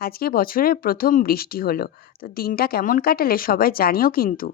আজকে বছরের প্রথম বৃষ্টি হলো। তো দিনটা কেমন কাটালে সবাই জানিও কিন্তু।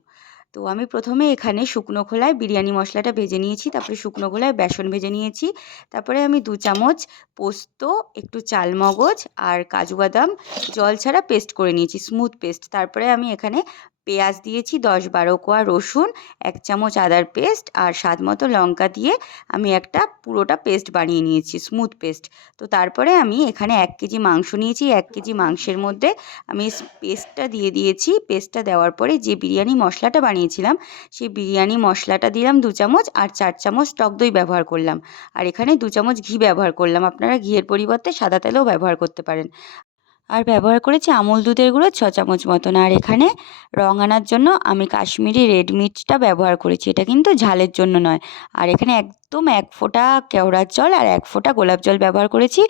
তো আমি প্রথমে এখানে শুকনো খোলায় বিরিয়ানি মশলাটা ভেজে নিয়েছি, তারপরে শুকনো খোলায় বেসন ভেজে নিয়েছি। তারপরে আমি ২ চামচ পোস্ত, একটু চালমগজ আর কাজু বাদাম জল ছাড়া পেস্ট করে নিয়েছি, স্মুথ পেস্ট। তারপরে আমি এখানে পেঁয়াজ দিয়েছি ১০-১২ কোয়া রসুন, ১ চামচ আদার পেস্ট আর স্বাদমতো লঙ্কা দিয়ে আমি একটা পুরোটা পেস্ট বানিয়ে নিয়েছি, স্মুথ পেস্ট। তো তারপরে আমি এখানে ১ কেজি মাংস নিয়েছি। ১ কেজি মাংসের মধ্যে আমি পেস্টটা দিয়ে দিয়েছি। পেস্টটা দেওয়ার পরে যে বিরিয়ানি মশলাটা বানিয়েছিলাম, সেই বিরিয়ানি মশলাটা দিলাম ২ চামচ আর ৪ চামচ টক দই ব্যবহার করলাম। আর এখানে ২ চামচ ঘি ব্যবহার করলাম। আপনারা ঘিয়ের পরিবর্তে সাদা তেলও ব্যবহার করতে পারেন। আর ব্যবহার করেছি আমুল দুধের গুঁড়ো ৬ চামচ মতন। আর এখানে রং আনার জন্য আমি কাশ্মীরি রেড মির্চটা ব্যবহার করেছি। এটা কিন্তু ঝালের জন্য নয়। আর এখানে একদম ১ ফোঁটা কেওড়ার জল আর ১ ফোঁটা গোলাপ জল ব্যবহার করেছি।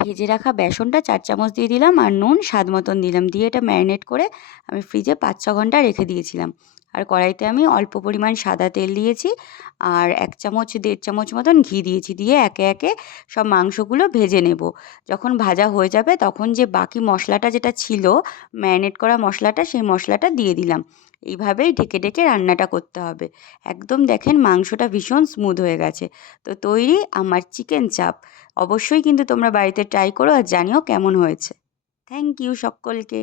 ভেজে রাখা বেসনটা ৪ চামচ দিয়ে দিলাম আর নুন স্বাদ মতন দিলাম। দিয়ে এটা ম্যারিনেট করে আমি ফ্রিজে ৫-৬ ঘন্টা রেখে দিয়েছিলাম। আর কড়াইতে আমি অল্প পরিমাণ সাদা তেল দিয়েছি আর ১ চামচ ১.৫ চামচ মতন ঘি দিয়েছি। দিয়ে একে একে সব মাংসগুলো ভেজে নেব। যখন ভাজা হয়ে যাবে তখন যে বাকি মশলাটা যেটা ছিল, ম্যারিনেট করা মশলাটা, সেই মশলাটা দিয়ে দিলাম। এইভাবেই ঢেকে ঢেকে রান্নাটা করতে হবে। একদম দেখেন মাংসটা ভীষণ স্মুথ হয়ে গেছে। তো তৈরি আমার চিকেন চাপ। অবশ্যই কিন্তু তোমরা বাড়িতে ট্রাই করো আর জানিও কেমন হয়েছে। থ্যাংক ইউ সকলকে।